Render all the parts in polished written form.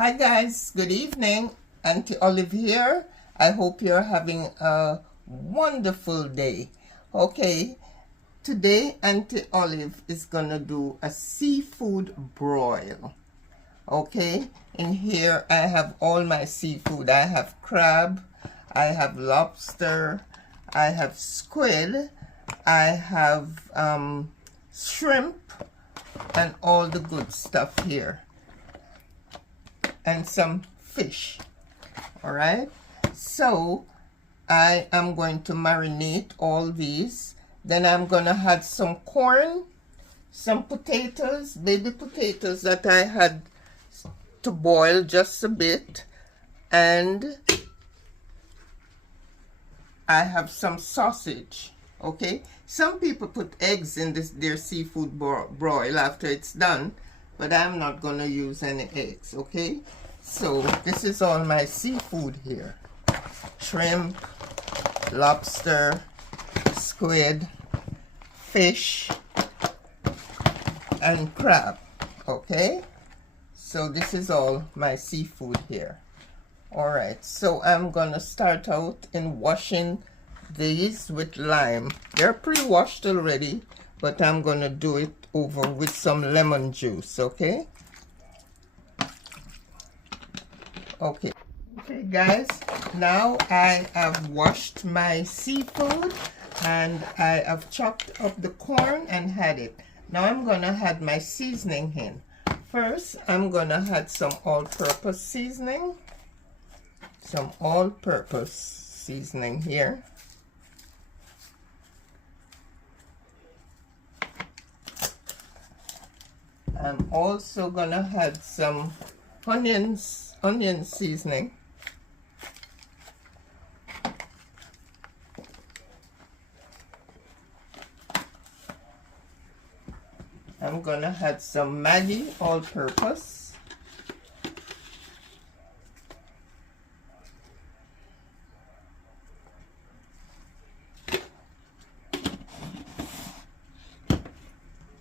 Hi guys, good evening. Auntie Olive here. I hope you're having a wonderful day. Okay, today Auntie Olive is gonna do a seafood broil. Okay, in here I have all my seafood. I have crab, I have lobster, I have squid, I have shrimp, and all the good stuff here, and some fish. All right, so I am going to marinate all these. Then I'm gonna add some corn, some potatoes, baby potatoes that I had to boil just a bit, and I have some sausage. Okay, some people put eggs in their seafood broil after it's done, but I'm not gonna use any eggs. Okay, so this is all my seafood here: shrimp, lobster, squid, fish, and crab. Okay, so this is all my seafood here. All right, so I'm gonna start out in washing these with lime. They're pre-washed already, but I'm gonna do it over with some lemon juice. Okay, okay guys, now I have washed my seafood and I have chopped up the corn and had it. Now I'm gonna add my seasoning in. First, I'm gonna add some all-purpose seasoning. Some all-purpose seasoning here. I'm also gonna add some onion seasoning. I'm gonna add some Maggi all-purpose.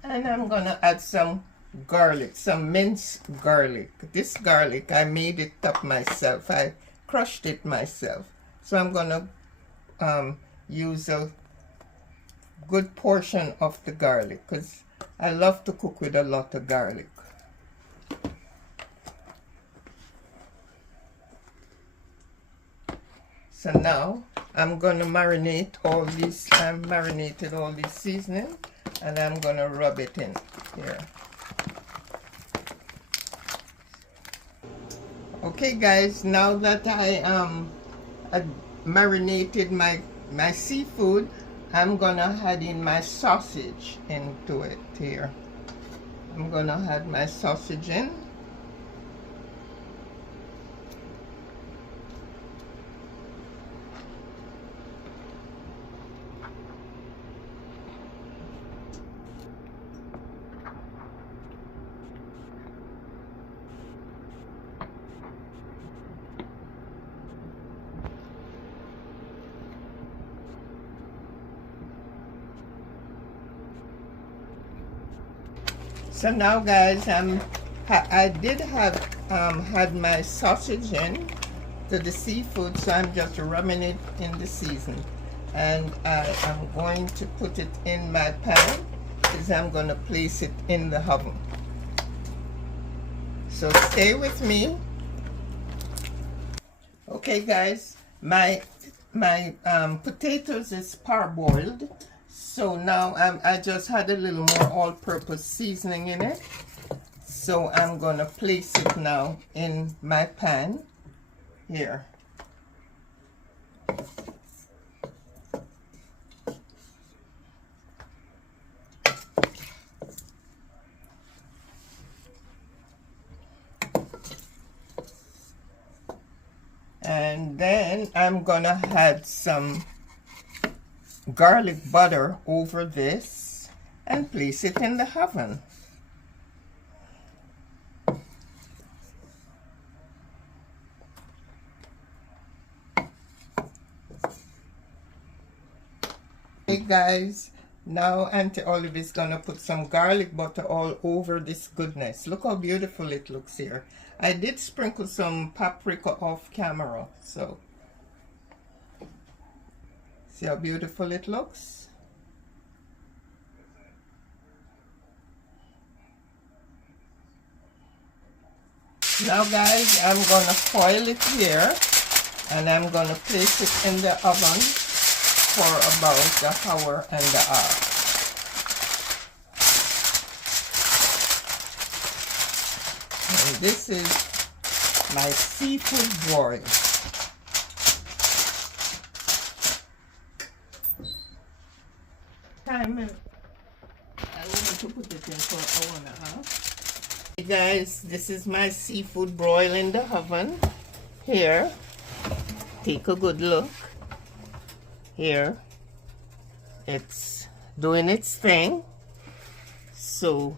And I'm gonna add some garlic, some minced garlic. This garlic, I made it up myself. I crushed it myself. So I'm gonna use a good portion of the garlic because I love to cook with a lot of garlic. So now I'm gonna marinate all these. I marinated all these seasoning, and I'm gonna rub it in here. Okay guys, now that I marinated my seafood, I'm gonna add in my sausage into it here. I'm gonna add my sausage in. So now guys, I did have had my sausage in to the seafood, so I'm just rubbing it in the season, and I am going to put it in my pan because I'm going to place it in the oven. So stay with me. Okay guys, my potatoes is parboiled. So now I just had a little more all-purpose seasoning in it. So I'm gonna place it now in my pan here. And then I'm gonna add some garlic butter over this and place it in the oven. Hey guys, now Auntie Olive is gonna put some garlic butter all over this goodness. Look how beautiful it looks here. I did sprinkle some paprika off camera, so see how beautiful it looks. Now guys, I'm gonna foil it here and I'm gonna place it in the oven for about an hour and a half. And this is my seafood broil. I want to put it in for an hour and a half. Hey guys, this is my seafood broil in the oven. Here, take a good look. Here, it's doing its thing. So,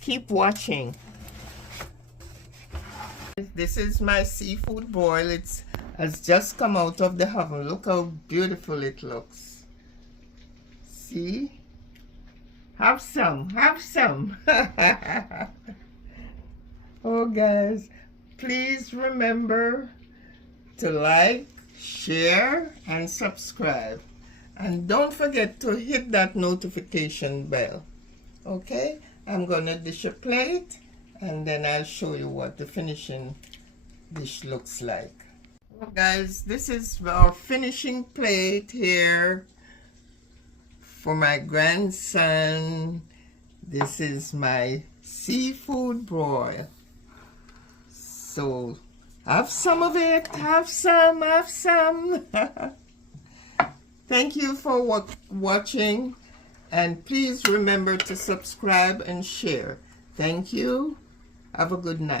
keep watching. This is my seafood broil. It has just come out of the oven. Look how beautiful it looks. See? Have some, have some. Oh guys, please remember to like, share, and subscribe. And don't forget to hit that notification bell. Okay? I'm gonna dish a plate and then I'll show you what the finishing dish looks like. Well, guys, this is our finishing plate here for my grandson. This is my seafood broil. So have some of it, have some, have some. Thank you for watching, and please remember to subscribe and share. Thank you. Have a good night.